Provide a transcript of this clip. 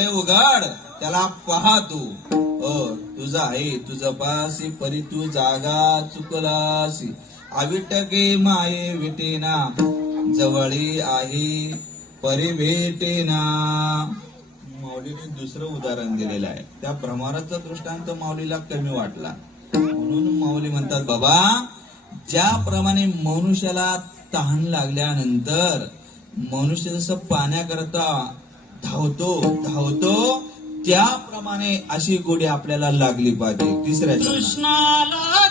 डोळे उघड त्याला पहा तू. तुझा आहे तुझ पासी परी तू जागा चुकलासी. आविटके माये विटेना जवळी आहे परी भेटेना. माऊलीने दुसरं उदाहरण दिलेलं आहे. त्या भ्रमराचा दृष्टांत माऊलीला कमी वाटला म्हणून माऊली म्हणतात बाबा ज्याप्रमाणे मनुष्याला तहान लागल्यानंतर मनुष्य जसं पाण्याकरता धावतो त्याप्रमाणे अशी गोडी आपल्याला लागली पाहिजे. तिसऱ्या कृष्णाला